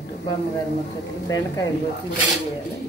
Back to బామ్మగారి ముచ్చట్లు. బెండకాయలు వచ్చి ఫ్రై చేయాలి.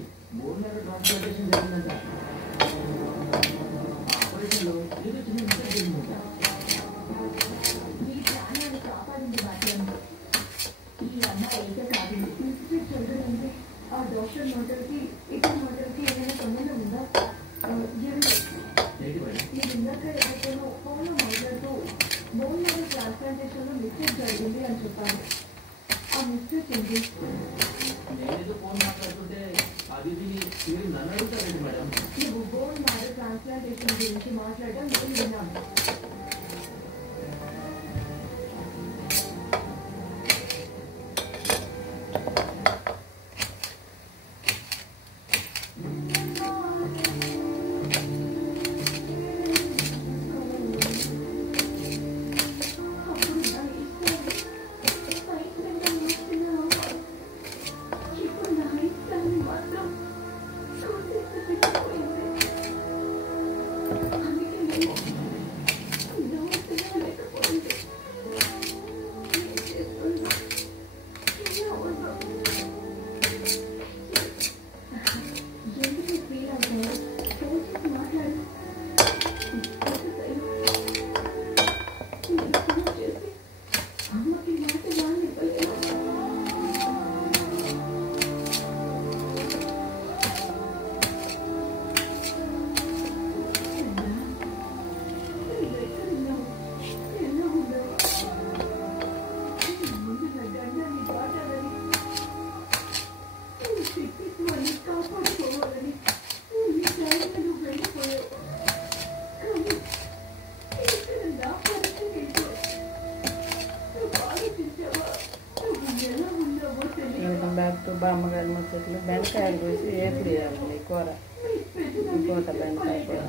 బ్యాక్ టు బామ్మగారి ముచ్చట్లు. బెండకాయలు కోసి వేపుడు వేయాలి కూర. ఇంకోట బెండకాయ కూర.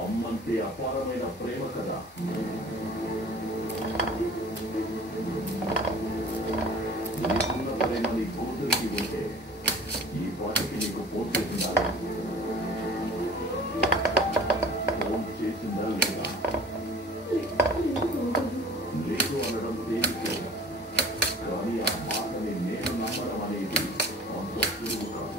అమ్మంటే అపారమైన ప్రేమ కదా. నీకున్న ప్రేమ నీ కూతురికి ఉంటే ఈ పాటికి నీకు ఫోన్ చేసిందా? ఫోన్ చేసిందా లేదా? లేదు అనడం తేలికే, కానీ ఆ మాటని నేను నమ్మడం అనేది అంత సులువు కాదు.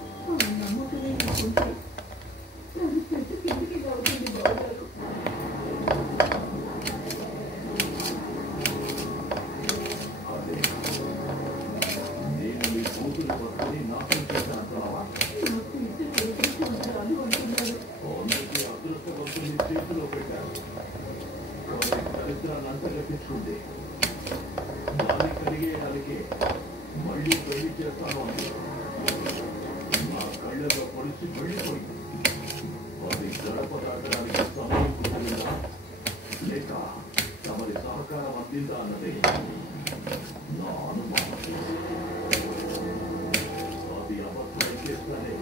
అంతగట్టించుకుంటే దాన్ని కలిగేయాలికే మళ్ళీ పెళ్లి చేస్తాను అని నా కళ్ళలో పొలిసి వెళ్ళిపోయింది. అది గడప దాటడానికి సమయం కుదిరిందా లేక తమరి సహకారం అందిందా అన్నది నా అనుమానం. అది అబద్ధం చేస్తానే,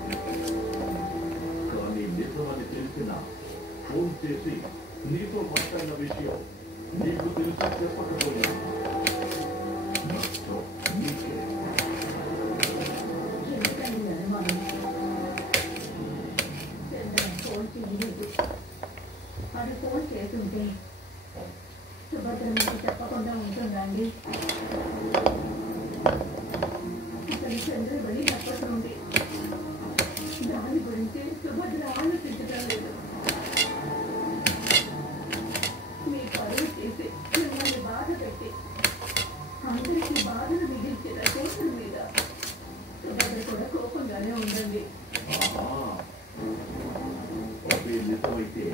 కానీ నిజమని తెలిసిన ఫోన్ చేసి నీతో మాట్లాడిన విషయం నీకు తెలిసి చెప్పకపోయాను. నీకే అది ఫోన్ చేస్తుంటే సుభద్ర మీకు చెప్పకుండా ఉంటుందండి. అతని చంద్రుడు వెళ్ళి తప్పకుండా దాని గురించి సుభద్ర ఆలోచించడం లేదు. మీ పరువు చేసి మిమ్మల్ని బాధ పెట్టి అందరికీ బాధను మిగిల్చిన కోపం మీద సుభద్ర కూడా కోపంగానే ఉండండి. నిజమైతే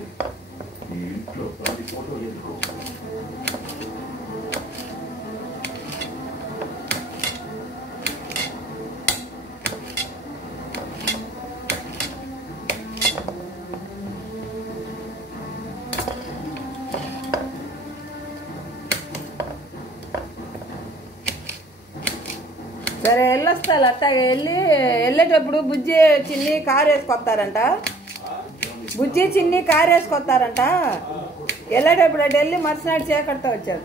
ఈ ఇంట్లో ప్రతి ఫోటో ఎందుకు? బస్తాలు అట్టాగా వెళ్ళేటప్పుడు బుజ్జి చిన్ని కారు వేసుకొస్తారంట. బుజ్జి చిన్ని కారు వేసుకొస్తారంట. వెళ్ళేటప్పుడు అటు వెళ్ళి మరుసనాడు చీకటితో వచ్చారు.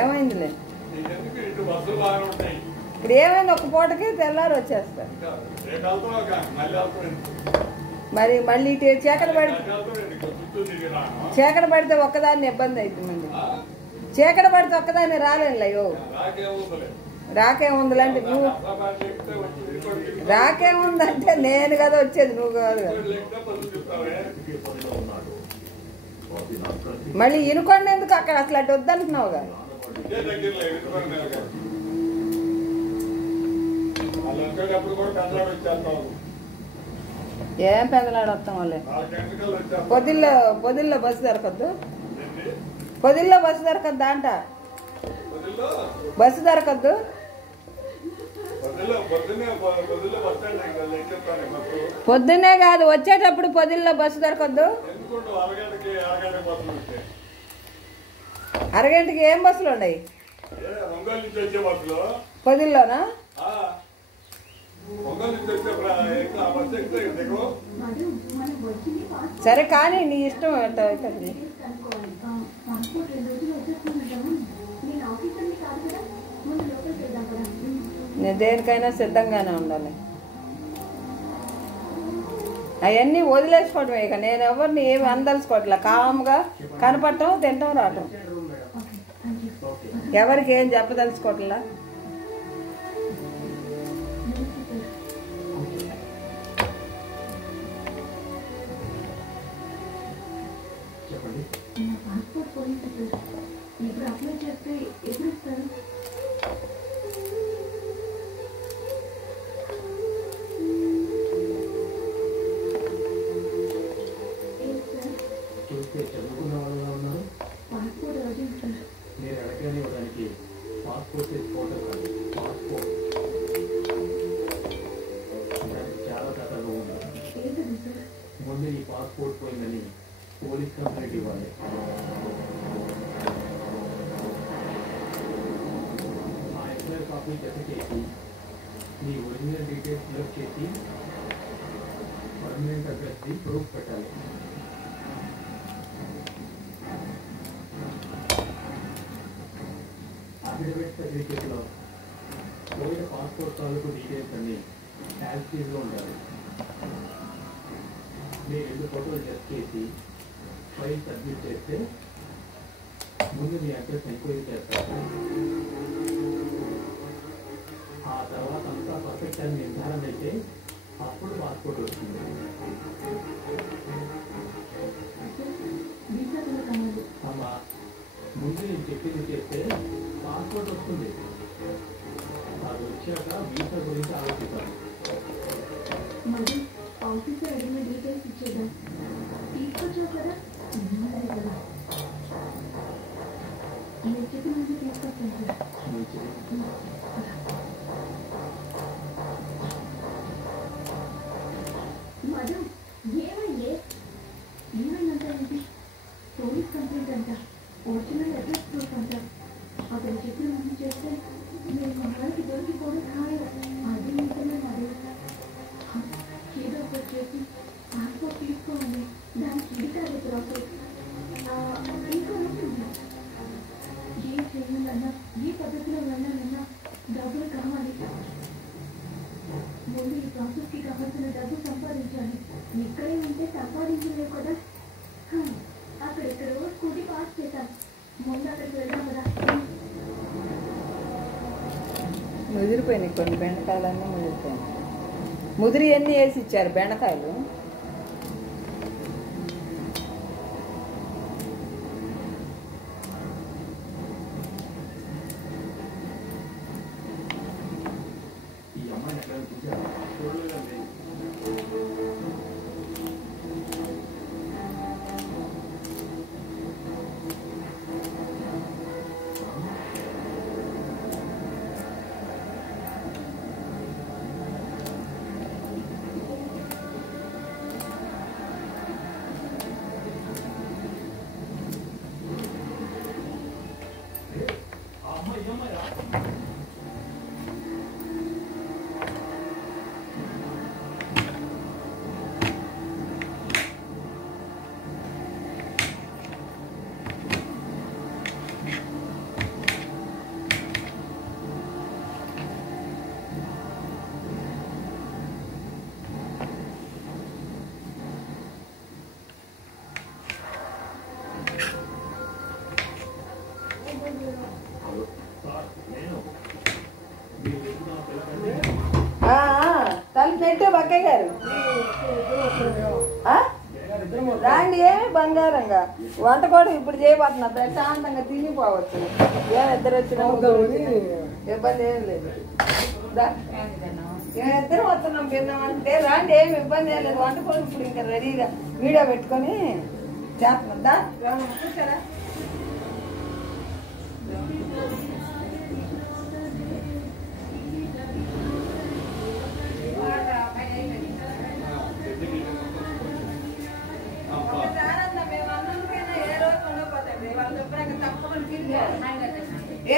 ఏమైందిలే ఇప్పుడు ఏమైంది, ఒక పూటకి తెల్లారు వచ్చేస్తారు. మరి మళ్ళీ చీకటి పడితే ఒక్కదాన్ని ఇబ్బంది అవుతుంది. చీకటి పడితే ఒక్కదాన్ని రాలేనులే. అయ్యో రాకేముందంటే నువ్వు రాకేముందంటే నేను కదా వచ్చేది, నువ్వు కాదు కదా. మళ్ళీ ఇనుకోండి ఎందుకు, అక్కడ అసలు అటు వద్దంటున్నావు కదా. ఏం పెందలాడు వస్తాం వాళ్ళే. పొదిల్లో బస్సు దొరకద్దు, పొదిల్లో బస్సు దొరకద్దా అంట. బస్సు దొరకద్దు. పొద్దున్నే కాదు, వచ్చేటప్పుడు పొదిల్లో బస్సు దొరకద్దు. అరగంటకి ఏం బస్సులు ఉన్నాయి పొదిల్లోనా? సరే కానీ నీ ఇష్టం అవుతుంది. నేను దేనికైనా సిద్ధంగానే ఉండాలి. అవన్నీ వదిలేసుకోవటమే. ఇక నేను ఎవరిని ఏమి అందలుసుకోవట్లే. కామ్గా కనపడటం, తింటాం, రావటం. ఎవరికి ఏం చెప్పదలుచుకోవట్లా. ముందు ఈ పాస్పోర్ట్ పోయిందని పోలీస్ కంప్లైంట్ ఇవ్వాలి. ఆ ఎఫ్ఐఆర్ కాపీ జత చేసి నీ ఒరిజినల్ డీటెయిల్స్ ఫిల్అప్ చేసి పర్మనెంట్ అడ్రస్ది ప్రూఫ్ పెట్టాలి. అఫిడవిట్ సర్టిఫికేట్లో పోయిన పాస్పోర్ట్ తాలూకు డీటెయిల్స్ అన్ని యాక్టివ్లో ఉండాలి. మీరు 2 ఫోటోలు టెస్ట్ చేసి ఫైల్ సబ్మిట్ చేస్తే ముందు మీ అడ్రస్ ఎంక్వైరీ చేస్తారు. ఆ తర్వాత అంతా పర్ఫెక్ట్ అని నిర్ధారణ అయితే అప్పుడు పాస్పోర్ట్ వస్తుంది. అమ్మా, ముందు నేను చెప్పింది చేస్తే పాస్పోర్ట్ వస్తుంది. అది వచ్చాక వీసా గురించి ఆలోచిస్తాను. ఆఫీసర్ అడిగిన డీటెయిల్స్ ఇచ్చేద్దాం. తీసుకొచ్చావు కదా, కదా మీరు చెప్పిన తీసుకొచ్చాను సార్. మధు, ఏమైంది? ఏమైందంటే పోలీస్ కంప్లైంట్ అంట, ఒరిజినల్ అడ్రస్ ప్రూఫ్ అంట. అతను చెప్పిన ముందు చేస్తే మీరు మా వాళ్ళకి దొరికిపోవడం ఖాయం. అది నిజమే మధు. ఏదో ఒకటి చేసి పాస్పోర్ట్ తీసుకోవాలి. దానికి ఇది కాదు ప్రాసెస్. ఇంకో ఉంటుంది. ఏం చేయాలన్నా, ఏ పద్ధతిలో వెళ్ళాలన్నా డబ్బులు కావాలి. ముందు ఈ ప్రాసెస్కి కావాల్సిన డబ్బు సంపాదించాలి. ఇక్కడే ఉంటే సంపాదించలేవు కదా. అక్కడెక్కడో స్కూటీ పాస్ చేశాను. ముందు అక్కడికి వెళ్దాం కదా. ముదిరిపోయినాయి కొన్ని బెండకాయలన్నీ ముదిరిపోయినాయి. ముదిరి అన్నీ వేసి ఇచ్చారు బెండకాయలు. ఈ అమ్మాయిని ఎక్కడ చూసారు? నెట్టు బక్కయ్య గారు రాండి, ఏమి బంగారంగా వంట కూడా ఇప్పుడు చేయబోతున్నా, ప్రశాంతంగా తినిపోవచ్చు. ఏమి ఇద్దరు వచ్చినా ఇబ్బంది ఏం లేదు. ఇద్దరు వస్తున్నాం తిన్నామంటే రాండి, ఏమి ఇబ్బంది ఏం లేదు. వంట కూడా ఇప్పుడు ఇంకా రెడీగా వీడియో పెట్టుకొని చేస్తున్నాం. దా కూర్చోరా.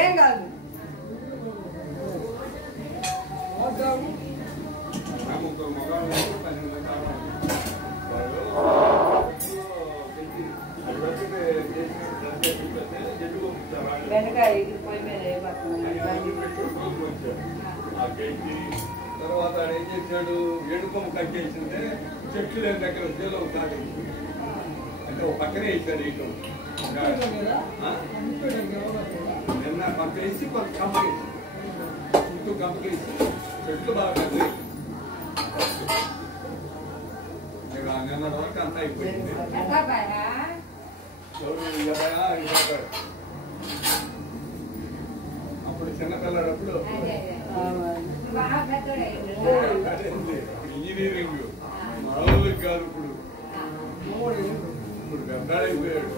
ఏం కాదు. బెండకాయ పొయ్యి మీద తర్వాత ఏం చేశాడు, ఏడుకొమ్మ కట్ చేసింటే చెట్లు లేని దగ్గర చేలో కాదు అంటే ఒక పక్కనే వేసాడు. ఇటు నిన్న పంపేసి కొంత కంపేసి చుట్టూ కంపేసి చెట్లు బాగా పెద్ద నిన్న వరకు అంతా అయిపోయింది. అప్పుడు చిన్నపిల్లడప్పుడు ఇంజనీరింగ్ మామూలు కాదు. ఇప్పుడు పెద్దాడైపోయాడు.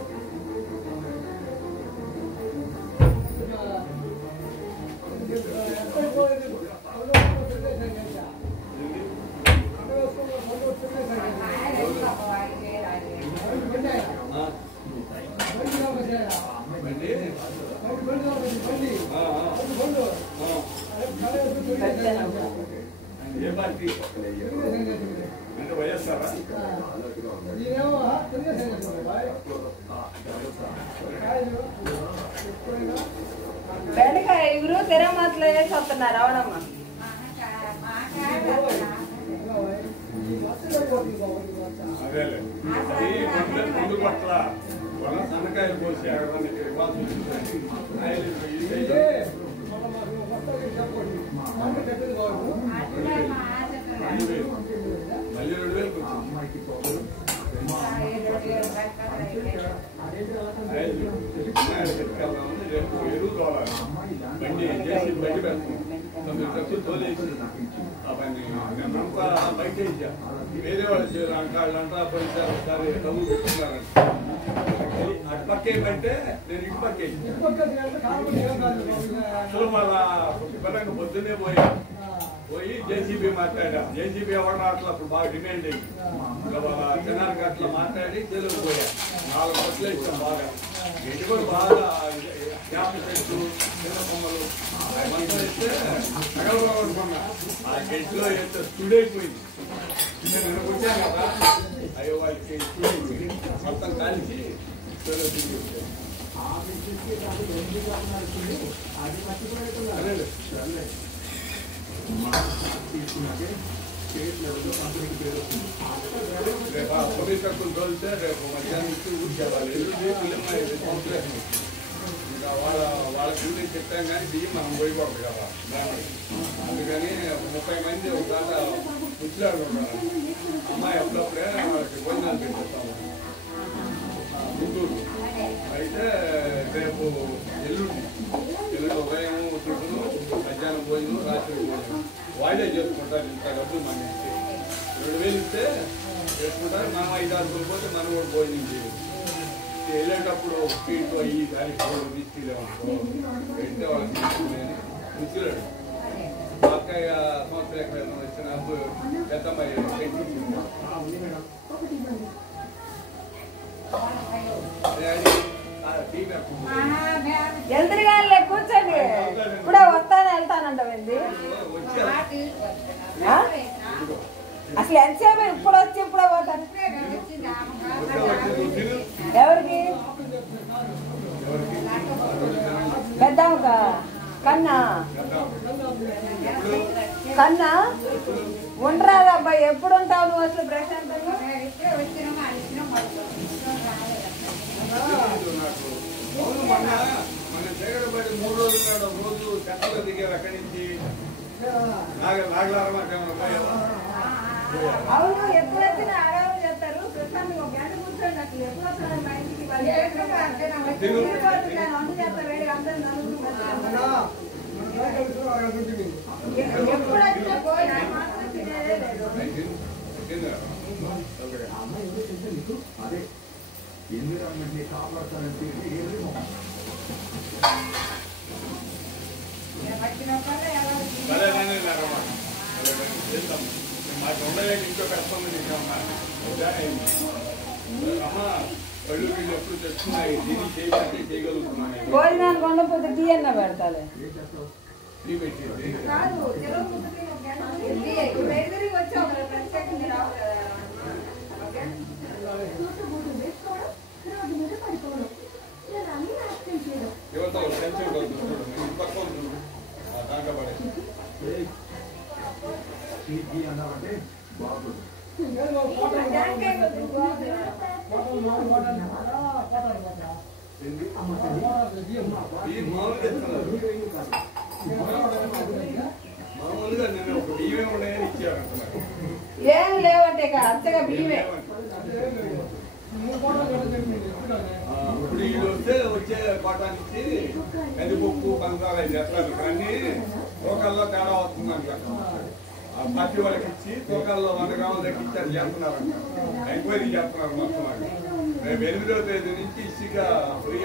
ఏ పార్టీ అంటే వైఎస్ఆర్ బెండకాయ ఎవరు తెరమాతలో వేసి వస్తున్నారు. అవునమ్మా, అదేలే అది ముందు పట్ల వాళ్ళ సన్నకాయలు పోసి మళ్ళీ 2000 రేపు ఎరువు కావాలి. బండి చేసి బండి పెడతాం 9 ట్రక్కులు తోలేసి ఆ బండి నేనంతా బయట వేసా. వేరే వాళ్ళు అంటా పోయిసారి ఒకసారి డబ్బులు పెట్టుకున్నారంట. అటు పక్కేమంటే నేను ఇటు పక్కేసి అసలు వాళ్ళ శుభ్రంగా పొద్దున్నే పోయి జేసీబీ మాట్లాడా. జేసీబీ ఎవరు అట్లా అప్పుడు బాగా డిమాండ్ అయ్యి చిన్నారికి అట్లా మాట్లాడి తెలుగు పోయా. 4 కొట్లు వేసాం బాగా. ఇటు కూడా బాగా జామ చెట్టు చిన్న కొమ్మలు మంచి వేస్తే తగలబడుకున్నా. ఆ గెట్లో వేస్తే స్టూడైపోయింది. నేను వచ్చాను కదా, అయ్యో వాళ్ళకి స్టూడైపోయింది మొత్తం కలిసి రేపు ఆ పొడి కక్కులు తోలితే రేపు మధ్యాహ్నం ఊరికెళ్ళాలి. ఇంకా వాళ్ళకి ఊరికి చెప్పాం కానీ బియ్యం మనం పోయిపోతుంది కదా. అందుకని 30 మంది ఒక దాకా ముచ్చిలాడుకుంటున్నారు. అమ్మాయి అప్పుడప్పుడే వాళ్ళకి భోజనాలు పెట్టేస్తాము గుంటూరు. అయితే రేపు ఎల్లుండి ఉదయం టిఫిను, మధ్యాహ్నం భోజనం, రాత్రి భోజనం వాయిదా చేసుకుంటారు. ఇంత డబ్బులు మనం ఇస్తే 2000 ఇస్తే చేసుకుంటారు. మనం 5-6 పోతే మనం కూడా భోజనం చేయాలి. వెళ్ళేటప్పుడు స్వీట్ అయ్యి దానికి తీసుకెళ్ళామనుకో వెళ్తే వాళ్ళకి తీసుకుని ముచ్చిలాడు. అక్కయ్య సంవత్సరం క్రితం వచ్చిన పెద్దమ్మాయి వెళ్తురుగానే కూర్చోండి. ఇప్పుడే వస్తాను వెళ్తానంటండి. అసలు ఎంతసేపు ఇప్పుడు వచ్చి ఇప్పుడే పోతాను. ఎవరికి? పెద్దమ్మకా? కన్నా కన్నా ఉండరాదబ్బా. ఎప్పుడు ఉంటావు నువ్వు అసలు ప్రశాంతంగా? మన జగడబడి 3 రోజులు నాడు రోజు చెత్తలో దిగారు. అక్కడి నుంచి నాగలారమా అవును, ఎప్పుడు వచ్చినా ఆడవాళ్ళు చేస్తారు. ప్రస్తుతానికి ఒక గంట కూర్చోండి. అసలు ఎప్పుడు వస్తున్నారు మా ఇంటికి? వాళ్ళు ఎక్కడ అంటే నా వచ్చి ఊరిపోతున్నాను. వంట చేస్తారు వేడి అందరూ నలుగురు ఎప్పుడు వచ్చినా పోయి నాకు మాత్రం తినేదే లేదు. అదే ఎన్విరాన్మెంట్ ని కాపాడతానంటే వచ్చినప్పుడల్లా ఎలా మాకు ఉండలే ఇంకో కష్టం అమ్మ పళ్ళు వీళ్ళు ఎప్పుడు తెచ్చుకున్నాయి దీన్ని చేయబట్టి చేయగలుగుతున్నాయి. భోజనానికి ఉండకపోతే టీ అన్న పెడతాలే. టీ పెట్టింది కాదు, తెలుగు ముద్దకి ఒక గంట ఇప్పుడు ఎదురుగా వచ్చి ఒక ప్రత్యేకంగా రావు కదా. యువత టెన్షన్ పక్క దాంట్లో పడే అన్నామంటే బాగుంది. మామూలుగా నేను ఒక బియ్యమే ఉన్నాయని ఇచ్చారంటున్నారు. ఏం లేవంటే అంతగా బియ్యమే. ఇప్పుడు వీళ్ళు వచ్చే పాఠానికి కందిపప్పు పంచదార చేస్తారు కానీ తూకాల్లో తేడా అవుతుందంట. ఆ పార్టీ వాళ్ళకి ఇచ్చి తూకాల్లో 100 గ్రాములు తగ్గించారు చేస్తున్నారంట. ఎంక్వైరీ చేస్తున్నారు మొత్తం. రేపు 8వ తేదీ నుంచి ఇసుక ఫ్రీ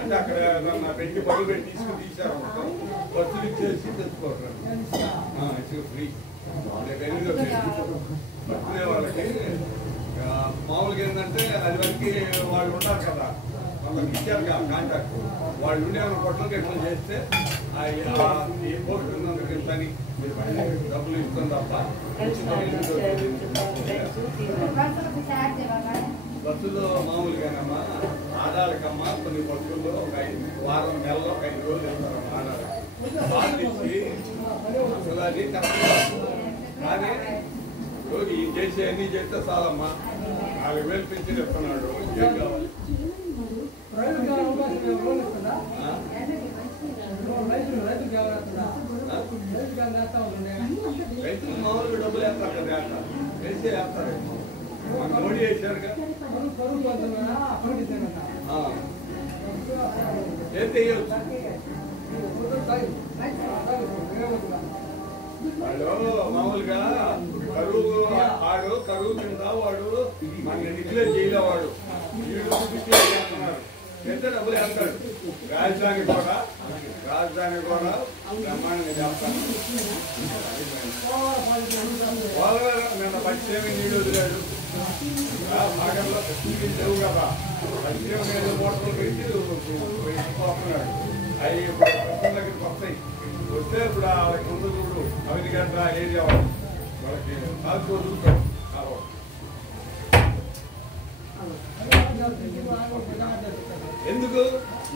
అంటే అక్కడ నా పెట్టి పనులు పెట్టి తీసుకుని తీశారు మొత్తం. ఖర్చులు ఇచ్చేసి తెచ్చుకోవట్లేదు. ఇసుక ఫ్రీ రేపు 8వ తేదీ పట్టుకునే వాళ్ళకి. మామూలుగా ఏంటంటే అది వరకు వాళ్ళు ఉంటారు కదా, వాళ్ళకి ఇచ్చారు కదా కాంట్రాక్ట్. వాళ్ళు ఉండే కొట్టలు ఎట్లా చేస్తే ఏ పోస్ట్ ఉన్నందుకు ఇంతని మీరు డబ్బులు ఇస్తుంది తప్ప బస్సులో మామూలుగానమ్మా ఆడాలకమ్మా కొన్ని బస్సుల్లో ఒక 5 వారం నెలలో 5 రోజులు వెళ్తారమ్మా ఆడాలి ఇచ్చి అసలు అది కరెక్ట్. కానీ రోజు ఈ చేసి అన్ని చేస్తే చాలమ్మా 4,000 పెంచి చెప్తున్నాడు. ఏం కావాలి? రైతులు మామూలుగా డబ్బులు వేస్తారు కదా, వేసే వేస్తారు. మోడీ వేసారుగా చేస్తే వాళ్ళు మామూలుగా కరువు కింద వాడు మన డిక్లేర్ చేయలేవాడు. వీళ్ళు డిక్లేర్ చేస్తున్నారు. ఎంత డబ్బులు వేస్తాడు. రాజధాని కూడా బ్రహ్మాండంగా చేస్తాను. నిన్న పచ్చేమి నీళ్ళు వదిలాడు. భాగంలో లేవు కదా, పచ్చేమి నీళ్ళు మోటార్లు పెట్టి పోతున్నాడు. అవి దగ్గరికి వస్తాయి. వస్తే ఇప్పుడు వాళ్ళకి ముందు చూడు అవిటి గంట ఏరియా వాళ్ళకి కాల్చి వదులుతాడు. ఎందుకు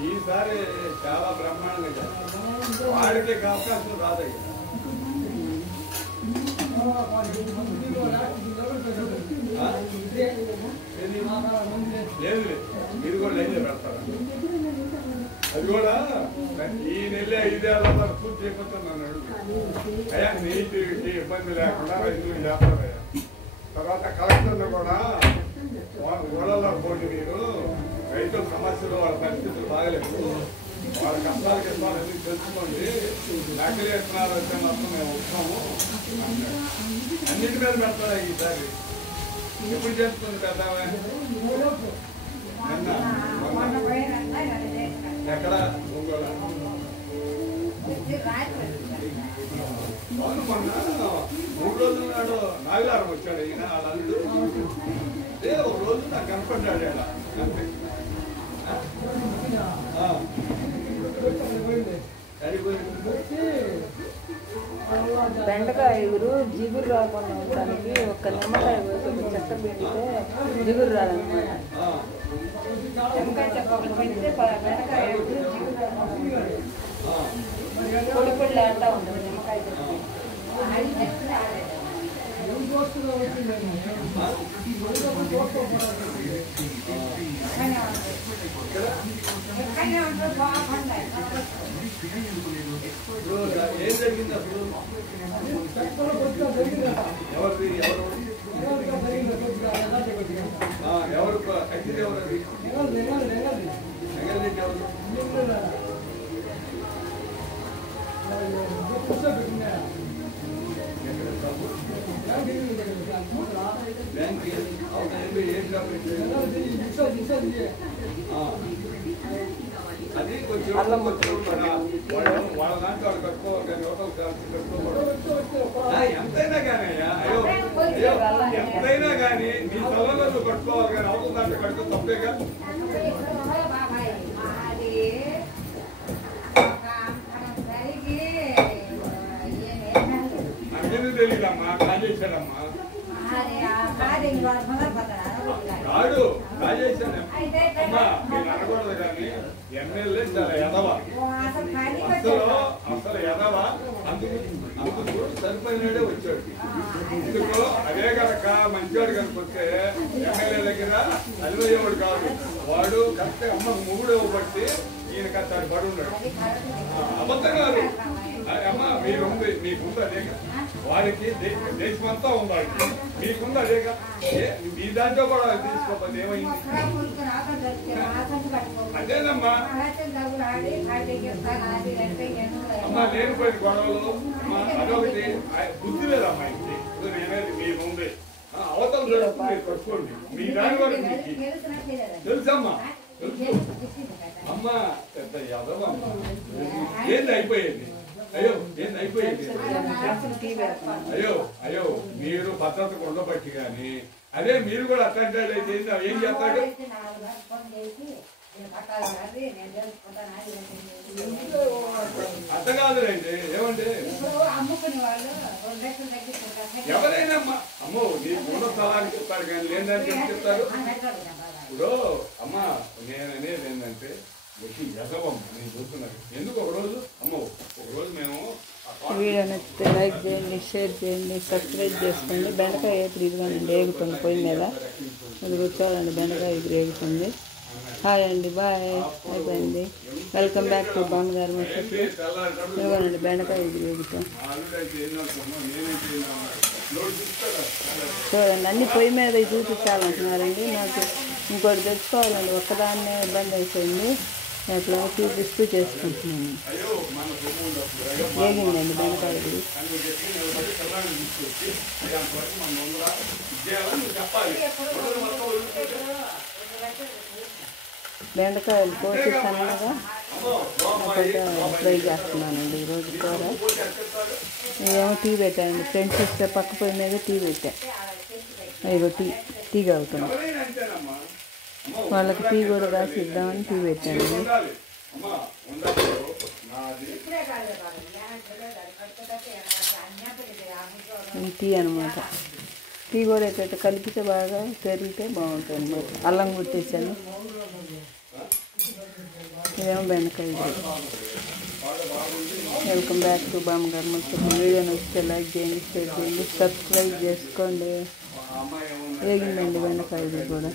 ఈసారి చాలా బ్రహ్మాండంగా చేస్తారు. వాడికి అవకాశం రాదయ్యా. లేదు ఇది కూడా లైన్లో పెడతారా? అది కూడా ఈ నెల 5 ఏళ్ళ పూర్తి చేయకపోతున్నాను అడుగు. అయ్యా నీటి ఇబ్బంది లేకుండా రైతులు చేస్తారయ్యా. తర్వాత కలెక్టర్లు కూడా ఊళ్ళలో పోటీ మీరు రైతుల సమస్యలు వాళ్ళ పరిస్థితులు బాగలేదు, వాళ్ళ కష్టాలు కిష్టాలన్నీ తెలుసుకోండి. నకిలీ విత్తనాలు వచ్చే మొత్తం మేము వస్తాము. అన్నింటి మీద పెడతారా ఈసారి? ఎప్పుడు చేస్తుంది కదా ఎక్కడ ఒంగోలు అవును. మొన్న 3 రోజుల నాడు నాగలారం వచ్చాడు ఈయన వాళ్ళ అల్లుడు. ఒక రోజు నాకు కనపడ్డాడు ఇలా అంతే. బెండకాయ జిగురు రాకుండా ఉండడానికి ఒక నిమ్మకాయ చెక్క పెడితే జిగురు రాదనమాట. నిమ్మకాయ చెక్క ఒకటి పెడితే బెండకాయ పొడి పొడి లేకుండా ఉంటుంది నిమ్మకాయ చెక్క. ఏం జరిగింది అసలు? ఎవరిది ఎవరు ఎవరు కట్టింది ఎవరు అది ఎంగల్రెడ్డి ఎవరు బ్యాంక్ ఏం జాబ్ అది కొంచెం వాళ్ళ దాంట్లో వాళ్ళు కట్టుకోవాలి కానీ కట్టుకోకూడదు ఎంతైనా కానీ అయ్యో ఎంతైనా కానీ నీ తలలో నువ్వు కట్టుకోవాలి కానీ అవతల దాంట్లో కట్టుకో తప్పేగా నాకేమీ తెలియదమ్మా కాజేశాడమ్మా కాదు కాజేశాను అమ్మా నేను అనకూడదు కానీ ఎమ్మెల్యే చాలా ఎదవా అసలు ఎదవా అందుకు సరిపోయినాడే వచ్చాడు ఎందుకో అదే కనుక మంచివాడు కనుకొస్తే ఎమ్మెల్యే దగ్గర అలివయ్యేవాడు కాదు వాడు కరెక్ట్ అమ్మకు మొగుడు ఇవ్వబట్టి ఈయన కట్టాడు పడి ఉన్నాడు అబద్ధం కాదు అమ్మ మీరుంది మీకుంది అదేగా వాడికి దేశమంతా ఉంది వాడికి మీకుంది అదేగా మీ దాంట్లో కూడా తీసుకోకపోతే ఏమైంది అదేనమ్మా అమ్మా లేనిపోయిన గొడవలు అదొకటి బుద్ధి లేదమ్మా ఇంటి నేనేది మీరుంది అవతల జరుగుతుంది మీరు పట్టుకోండి మీ దాని వరకు తెలుసమ్మా తెలుసు అమ్మా పెద్ద యాదవమ్మ ఏంది అయిపోయేది అయ్యో ఏంది అయిపోయేది అయ్యో అయ్యో మీరు భద్రతకు ఉండబట్టి కానీ అదే మీరు కూడా అట్లాంటి అయితే ఏం చేస్తాడు అర్థం కాదులేండి ఏమండి ఎవరైనా అమ్మో నీ ఉన్న స్థలానికి చెప్తారు కానీ లేదని చెప్పి చెప్తారు ఇప్పుడు అమ్మ నేననేది ఏంటంటే యజవమ్మ నేను చూస్తున్నాను ఎందుకు ఒకరోజు అమ్మో ఒకరోజు మేము వీడియో నచ్చితే లైక్ చేయండి, షేర్ చేయండి, సబ్స్క్రైబ్ చేసుకోండి. బెండకాయ ఇప్పుడు ఇదిగోండి ఏగుతుంది పొయ్యి మీద, ఇది కూర్చోవాలండి. బెండకాయ ఇది ఏగుతుంది. హాయ్ అండి, బాయ్, అయిపోయింది. వెల్కమ్ బ్యాక్ టు బామ్మగారు ముచ్చట్లు. ఇదిగోనండి బెండకాయ ఇది ఏగుతాం చూడండి. అన్ని పొయ్యి మీద చూపించాలంటున్నారండి. నాకు ఇంకోటి తెచ్చుకోవాలండి, ఒక్కదాన్నే ఇబ్బంది అయిపోయింది. అట్లా చూపిస్తూ చేసుకుంటున్నాను. ఏగిందండి బెండకాయ ఇది. బెండకాయలు కోసి సన్నగా ఫ్రై చేస్తున్నానండి ఈరోజు కూర. ఏమో టీ పెట్టానండి. ఫ్రెండ్స్ వస్తే పక్క పొయ్యి మీద టీ పెట్టా. ఇగో టీ అవుతుంది. వాళ్ళకి టీ కూడా రాసి ఇద్దామని టీ పెట్టాను. టీ అనమాట. టీ కూడా అయితే కలిపితే బాగా పెరిగితే బాగుంటుంది అనమాట. అల్లం కుట్టేసాను. ఇదేమో బెండకాయ. వెల్కమ్ బ్యాక్ టు బామ్మగారు ముచ్చట్లు. వీడియో నచ్చితే లైక్ చేయండి, షేర్ చేయండి, సబ్స్క్రైబ్ చేసుకోండి. ఏగిందండి బెండకాయ కూడా.